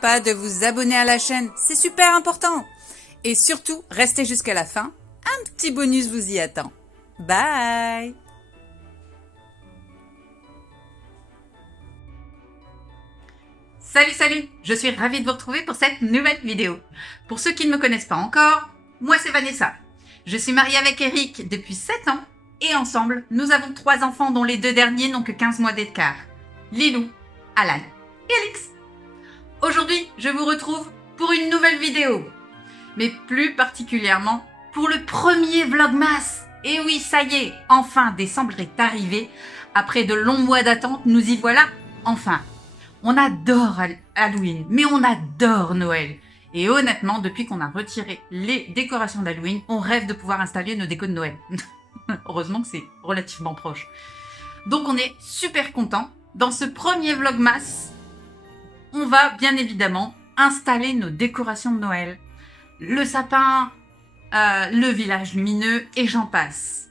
pas de vous abonner à la chaîne, c'est super important. Et surtout, restez jusqu'à la fin, un petit bonus vous y attend. Bye! Salut, je suis ravie de vous retrouver pour cette nouvelle vidéo. Pour ceux qui ne me connaissent pas encore, moi c'est Vanessa. Je suis mariée avec Eric depuis 7 ans et ensemble, nous avons 3 enfants dont les 2 derniers n'ont que 15 mois d'écart. Lilou, Alan et Alix. Aujourd'hui, je vous retrouve pour une nouvelle vidéo, mais plus particulièrement pour le premier Vlogmas. Et oui, ça y est, enfin décembre est arrivé. Après de longs mois d'attente, nous y voilà enfin. On adore Halloween, mais on adore Noël. Et honnêtement, depuis qu'on a retiré les décorations d'Halloween, on rêve de pouvoir installer nos décos de Noël. Heureusement que c'est relativement proche. Donc on est super contents. Dans ce premier Vlogmas, on va bien évidemment installer nos décorations de Noël. Le sapin, le village lumineux et j'en passe.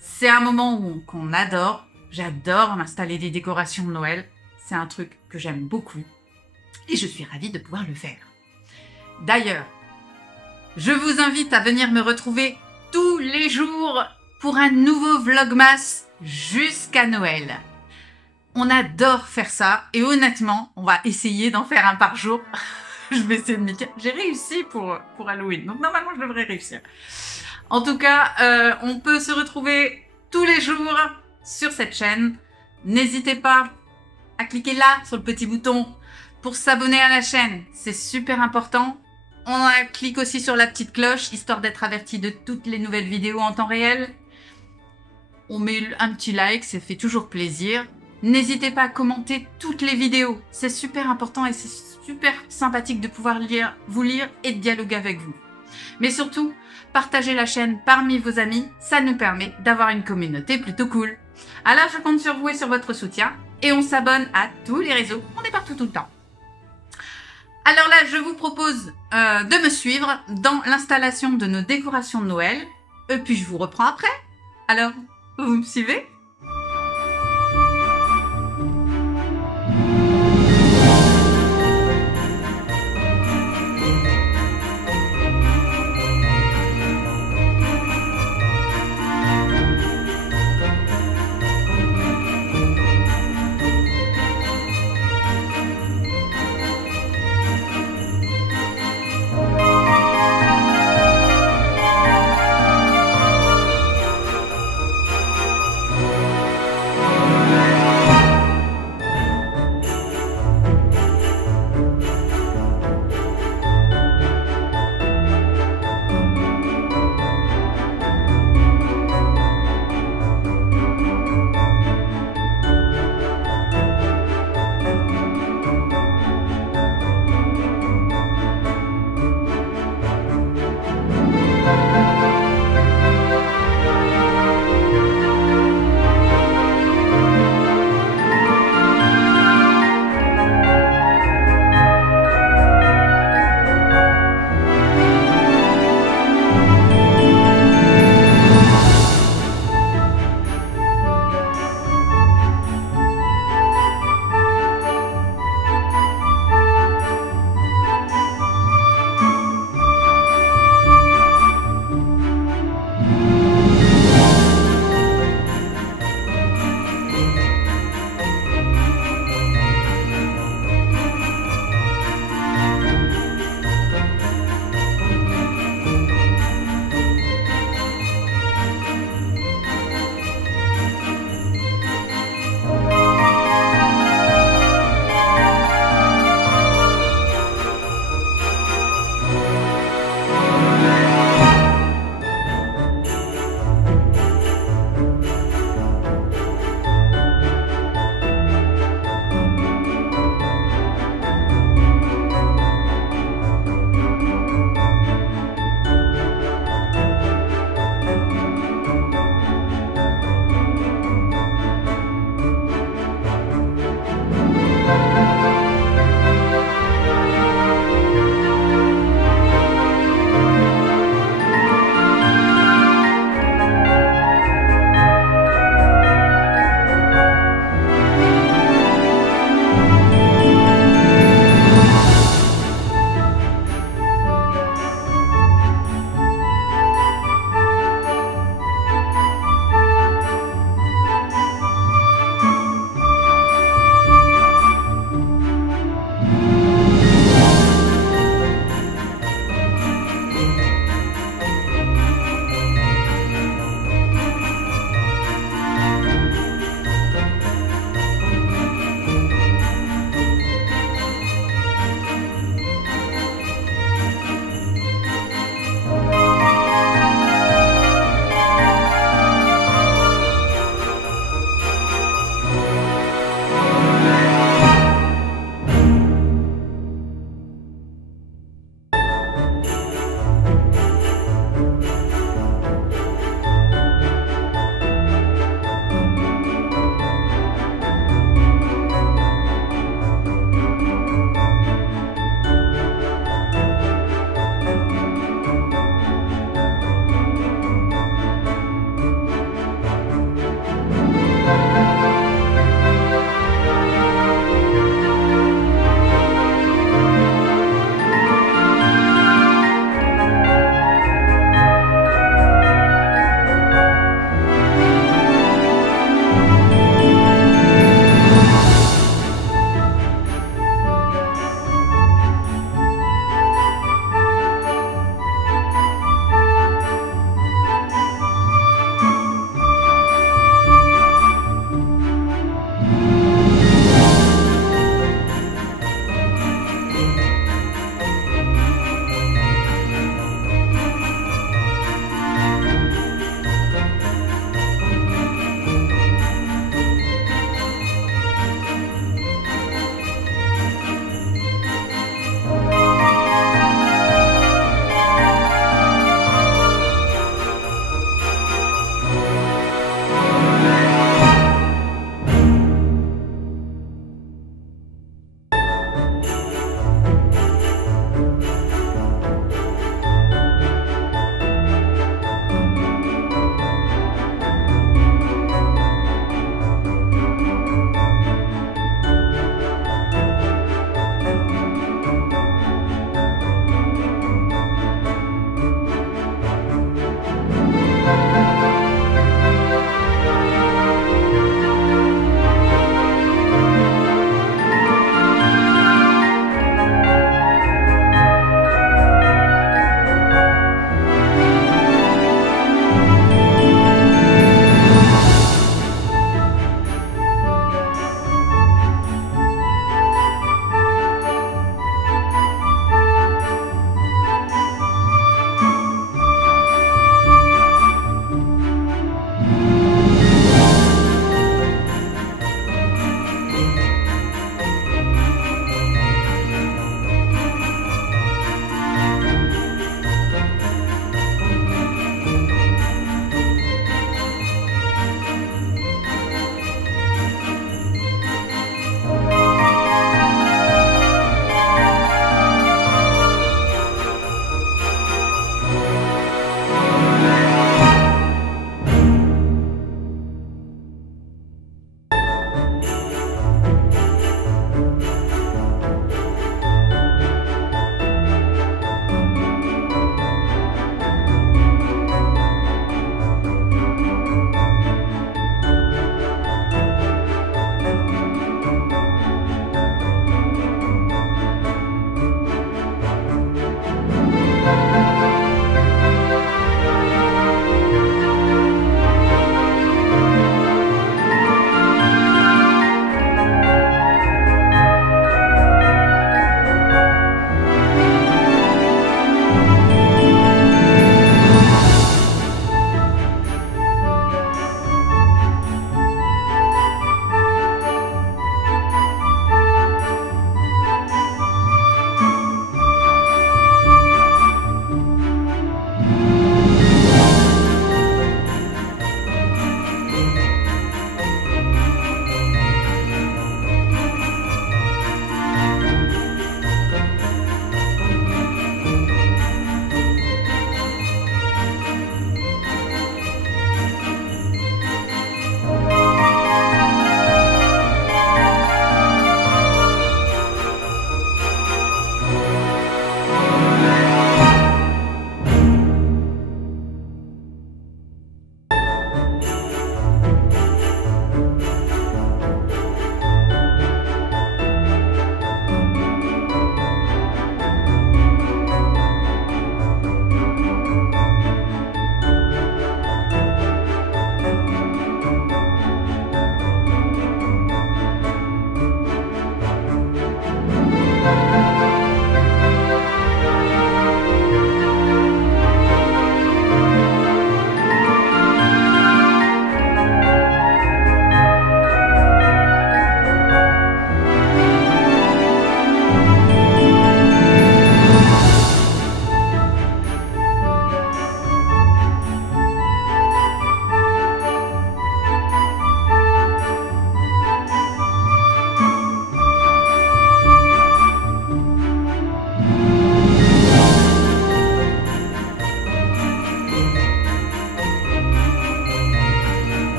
C'est un moment qu'on adore. J'adore m'installer des décorations de Noël. C'est un truc que j'aime beaucoup et je suis ravie de pouvoir le faire. D'ailleurs, je vous invite à venir me retrouver tous les jours pour un nouveau Vlogmas jusqu'à Noël. On adore faire ça et honnêtement, on va essayer d'en faire un par jour. Je vais essayer de m'y dire. J'ai réussi pour Halloween, donc normalement je devrais réussir. En tout cas, on peut se retrouver tous les jours sur cette chaîne. N'hésitez pas à cliquer là sur le petit bouton pour s'abonner à la chaîne. C'est super important. On clique aussi sur la petite cloche histoire d'être averti de toutes les nouvelles vidéos en temps réel. On met un petit like, ça fait toujours plaisir. N'hésitez pas à commenter toutes les vidéos. C'est super important et c'est super sympathique de pouvoir vous lire et de dialoguer avec vous. Mais surtout, partagez la chaîne parmi vos amis. Ça nous permet d'avoir une communauté plutôt cool. Alors je compte sur vous et sur votre soutien. Et on s'abonne à tous les réseaux. On est partout tout le temps. Alors là, je vous propose de me suivre dans l'installation de nos décorations de Noël. Et puis je vous reprends après. Alors, vous me suivez ?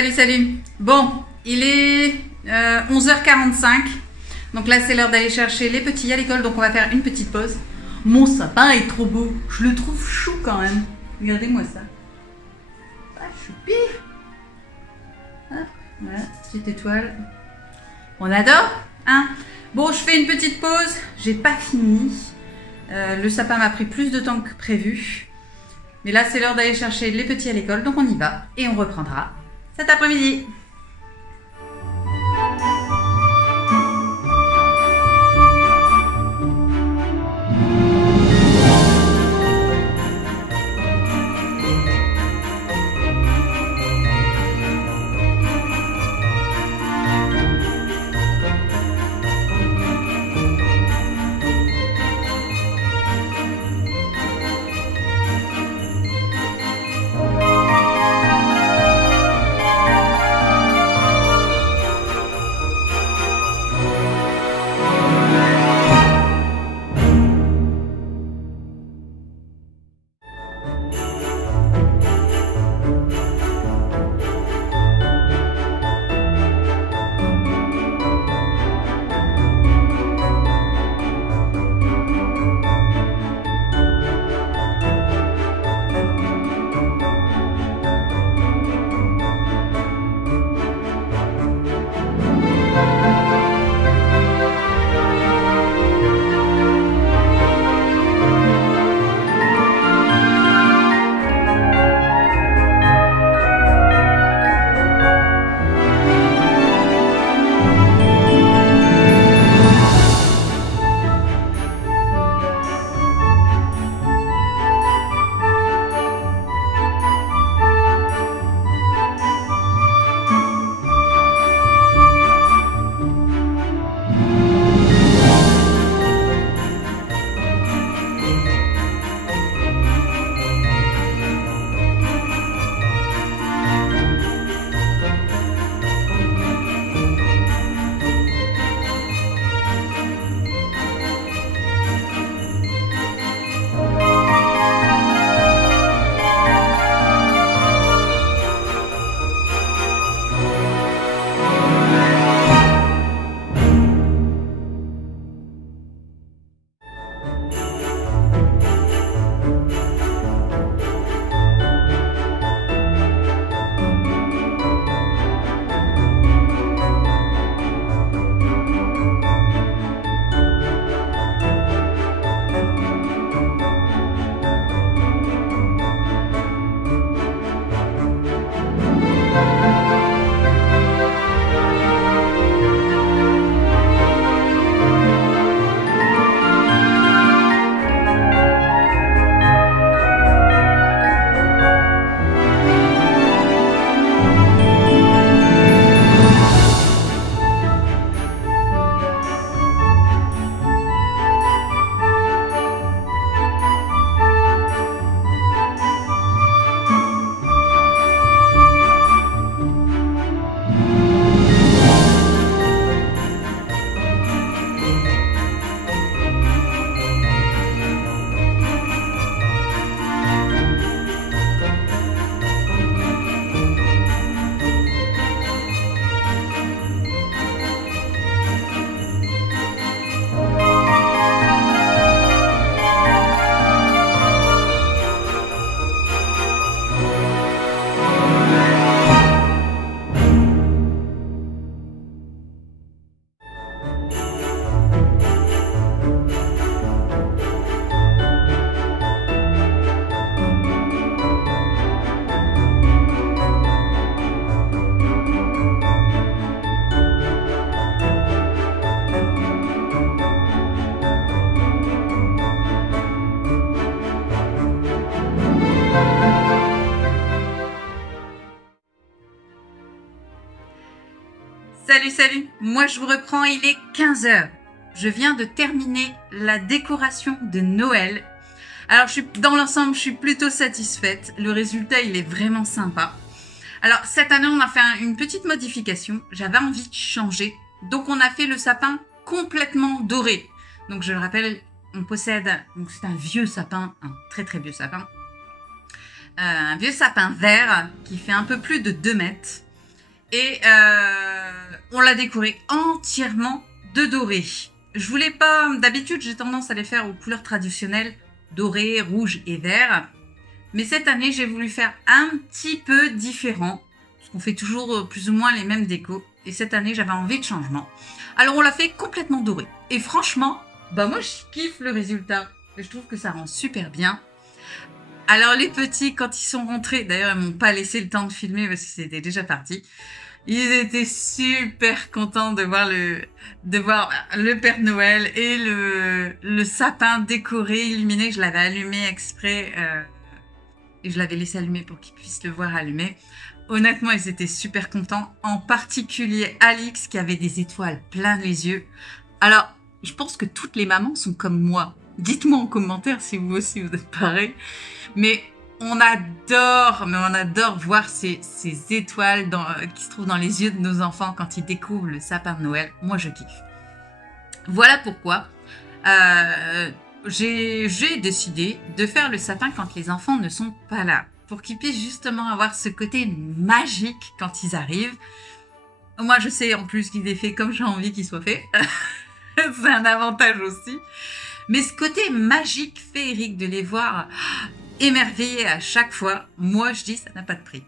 Salut, salut. Bon, il est 11h45. Donc là, c'est l'heure d'aller chercher les petits à l'école. Donc on va faire une petite pause. Mon sapin est trop beau. Je le trouve chou quand même. Regardez-moi ça. Ah, choupi. Ah, voilà, petite étoile. On adore, hein? Bon, je fais une petite pause. J'ai pas fini. Le sapin m'a pris plus de temps que prévu. Mais là, c'est l'heure d'aller chercher les petits à l'école. Donc on y va et on reprendra cet après-midi. Salut, salut. Moi, je vous reprends, il est 15h. Je viens de terminer la décoration de Noël. Alors, dans l'ensemble, je suis plutôt satisfaite. Le résultat, il est vraiment sympa. Alors, cette année, on a fait une petite modification. J'avais envie de changer. Donc, on a fait le sapin complètement doré. Donc, je le rappelle, on possède... Donc, c'est un vieux sapin, un très très vieux sapin. Un vieux sapin vert qui fait un peu plus de 2 mètres. Et on l'a décoré entièrement de doré. Je voulais pas... D'habitude, j'ai tendance à les faire aux couleurs traditionnelles, doré, rouge et vert. Mais cette année, j'ai voulu faire un petit peu différent. Parce qu'on fait toujours plus ou moins les mêmes décos. Et cette année, j'avais envie de changement. Alors, on l'a fait complètement doré. Et franchement, bah moi, je kiffe le résultat. Je trouve que ça rend super bien. Alors, les petits, quand ils sont rentrés, d'ailleurs, ils m'ont pas laissé le temps de filmer parce que c'était déjà parti. Ils étaient super contents de voir le Père Noël et le sapin décoré, illuminé. Je l'avais allumé exprès et je l'avais laissé allumer pour qu'ils puissent le voir allumé. Honnêtement, ils étaient super contents. En particulier Alix qui avait des étoiles plein les yeux. Alors, je pense que toutes les mamans sont comme moi. Dites-moi en commentaire si vous aussi vous êtes pareil. Mais on adore voir ces étoiles qui se trouvent dans les yeux de nos enfants quand ils découvrent le sapin de Noël. Moi, je kiffe. Voilà pourquoi j'ai décidé de faire le sapin quand les enfants ne sont pas là, pour qu'ils puissent justement avoir ce côté magique quand ils arrivent. Moi, je sais en plus qu'il est fait comme j'ai envie qu'il soit fait. C'est un avantage aussi. Mais ce côté magique, féerique de les voir émerveillés à chaque fois, moi je dis ça n'a pas de prix.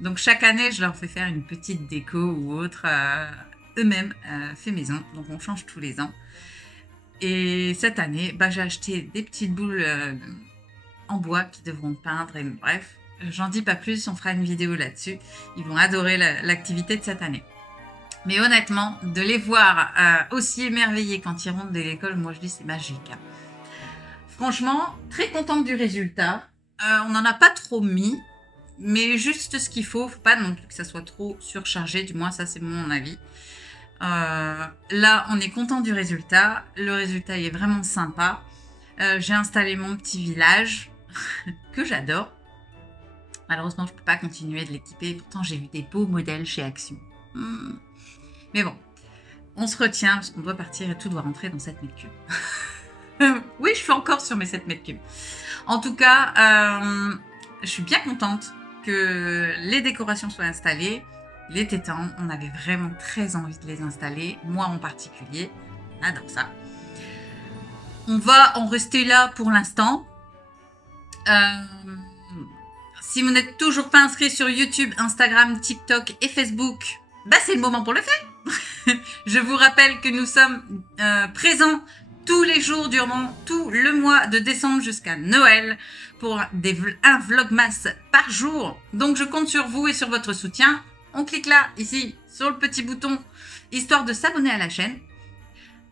Donc chaque année je leur fais faire une petite déco ou autre eux-mêmes fait maison, donc on change tous les ans. Et cette année bah, j'ai acheté des petites boules en bois qui devront peindre et bref, j'en dis pas plus, on fera une vidéo là-dessus. Ils vont adorer l'activité de cette année. Mais honnêtement, de les voir aussi émerveillés quand ils rentrent de l'école, moi je dis c'est magique. Franchement, très contente du résultat. On n'en a pas trop mis, mais juste ce qu'il faut. Faut pas non plus que ça soit trop surchargé, du moins ça c'est mon avis. Là, on est content du résultat. Le résultat est vraiment sympa. J'ai installé mon petit village que j'adore. Malheureusement, je peux pas continuer de l'équiper. Pourtant, j'ai vu des beaux modèles chez Action. Mais bon, on se retient parce qu'on doit partir et tout doit rentrer dans 7 mètres cubes. Oui, je suis encore sur mes 7 mètres cubes. En tout cas, je suis bien contente que les décorations soient installées. Il était temps, on avait vraiment très envie de les installer. Moi en particulier, on adore ça. On va en rester là pour l'instant. Si vous n'êtes toujours pas inscrit sur YouTube, Instagram, TikTok et Facebook, bah c'est le moment pour le faire. Je vous rappelle que nous sommes présents tous les jours durant tout le mois de décembre jusqu'à Noël pour un vlogmas par jour. Donc je compte sur vous et sur votre soutien. On clique là, ici, sur le petit bouton, histoire de s'abonner à la chaîne.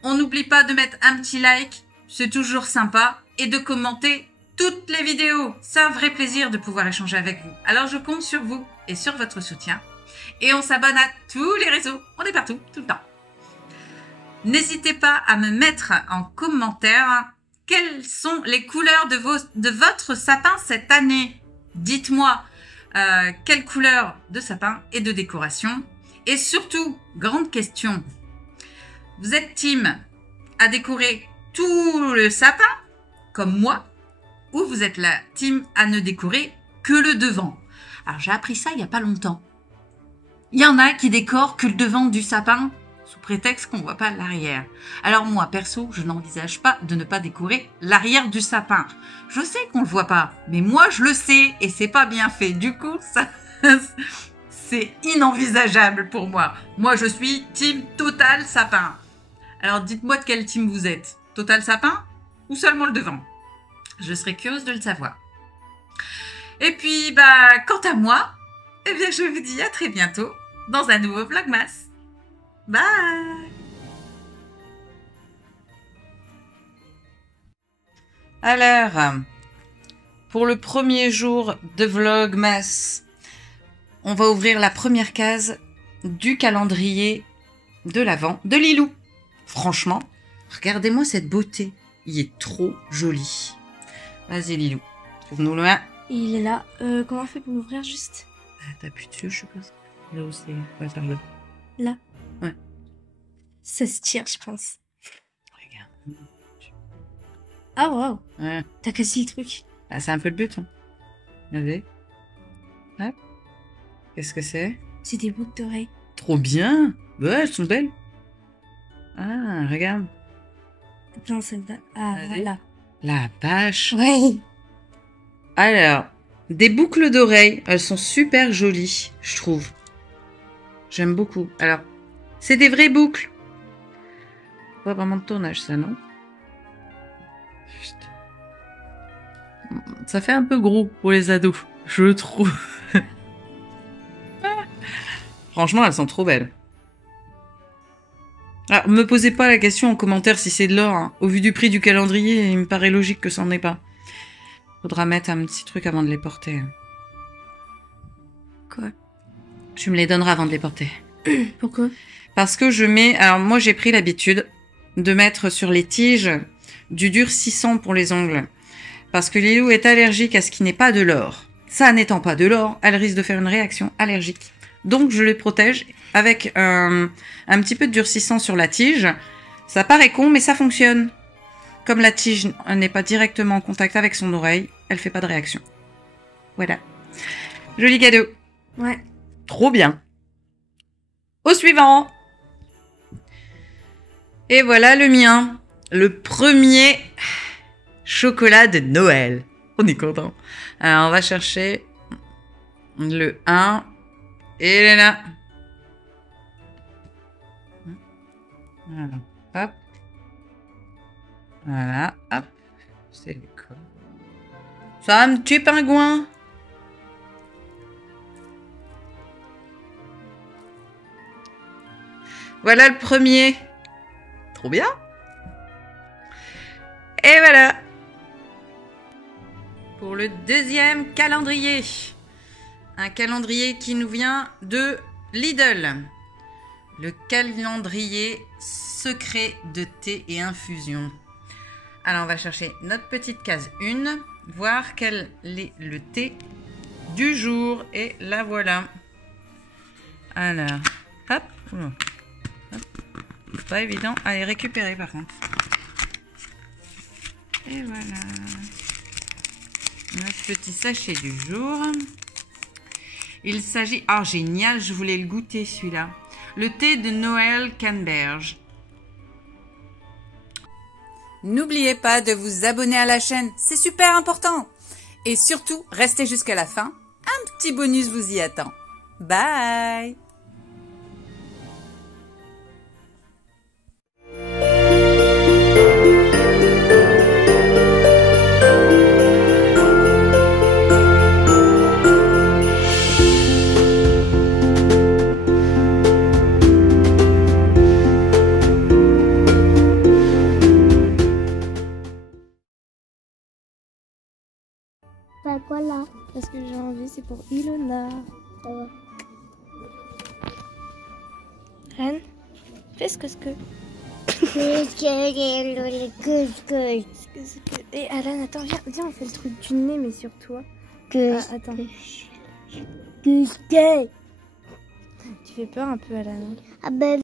On n'oublie pas de mettre un petit like, c'est toujours sympa, et de commenter toutes les vidéos. C'est un vrai plaisir de pouvoir échanger avec vous. Alors je compte sur vous et sur votre soutien. Et on s'abonne à tous les réseaux. On est partout, tout le temps. N'hésitez pas à me mettre en commentaire quelles sont les couleurs de votre sapin cette année. Dites-moi quelle couleur de sapin et de décoration. Et surtout, grande question, vous êtes team à décorer tout le sapin, comme moi, ou vous êtes la team à ne décorer que le devant? Alors j'ai appris ça il n'y a pas longtemps. Il y en a qui décorent que le devant du sapin sous prétexte qu'on ne voit pas l'arrière. Alors moi, perso, je n'envisage pas de ne pas décorer l'arrière du sapin. Je sais qu'on ne le voit pas, mais moi je le sais et c'est pas bien fait. Du coup, ça, c'est inenvisageable pour moi. Moi, je suis team total sapin. Alors dites-moi de quel team vous êtes. Total sapin ou seulement le devant? Je serais curieuse de le savoir. Et puis, bah, quant à moi, eh bien, je vous dis à très bientôt dans un nouveau vlogmas. Bye! Alors, pour le premier jour de vlogmas, on va ouvrir la première case du calendrier de l'Avent de Lilou. Franchement, regardez-moi cette beauté. Il est trop joli. Vas-y Lilou, trouve-nous le 1. Il est là. Comment on fait pour l'ouvrir juste? T'appuies dessus, je suppose. Là où c'est... Ouais, par là. Là? Ouais. Ça se tire, je pense. Regarde. Ah, waouh! Ouais. T'as cassé le truc. Ah, c'est un peu le but. Hein. Regardez. Hop. Qu'est-ce que c'est? C'est des boucles d'oreilles. Trop bien. Ouais, elles sont belles. Ah, regarde. Non, celle-là. Ah, Vas-y. voilà. La vache. Ouais. Alors, des boucles d'oreilles. Elles sont super jolies, je trouve. J'aime beaucoup. Alors, c'est des vraies boucles. Pas vraiment de tournage, ça, non? Juste. Ça fait un peu gros pour les ados, je trouve. Franchement, elles sont trop belles. Alors, me posez pas la question en commentaire si c'est de l'or. Hein. Au vu du prix du calendrier, il me paraît logique que ça n'en est pas. Faudra mettre un petit truc avant de les porter. Quoi? Tu me les donneras avant de les porter. Pourquoi? Parce que je mets... Alors, moi, j'ai pris l'habitude de mettre sur les tiges du durcissant pour les ongles. Parce que Lilou est allergique à ce qui n'est pas de l'or. Ça n'étant pas de l'or, elle risque de faire une réaction allergique. Donc, je les protège avec un petit peu de durcissant sur la tige. Ça paraît con, mais ça fonctionne. Comme la tige n'est pas directement en contact avec son oreille, elle fait pas de réaction. Voilà. Joli cadeau. Ouais. Trop bien. Au suivant. Et voilà le mien. Le premier chocolat de Noël. On est content. Alors, on va chercher le 1. Et il est là. Voilà. Hop. Voilà. Hop. C'est le col. Ça, un petit pingouin. Voilà le premier. Trop bien. Et voilà. Pour le deuxième calendrier. Un calendrier qui nous vient de Lidl. Le calendrier secret de thé et infusion. Alors, on va chercher notre petite case 1. Voir quel est le thé du jour. Et la voilà. Alors, hop. C'est pas évident à les récupérer par contre. Et voilà. Notre petit sachet du jour. Il s'agit... Ah, génial, je voulais le goûter celui-là. Le thé de Noël Canberge. N'oubliez pas de vous abonner à la chaîne, c'est super important. Et surtout, restez jusqu'à la fin. Un petit bonus vous y attend. Bye! T'as quoi là? Parce que j'ai envie, c'est pour Ilona. Ça va. Reine, fais ce que. Et Alan, attends, viens, on fait le truc du nez, mais sur toi. Ah, attends. Tu fais peur un peu, Alan. Ah ben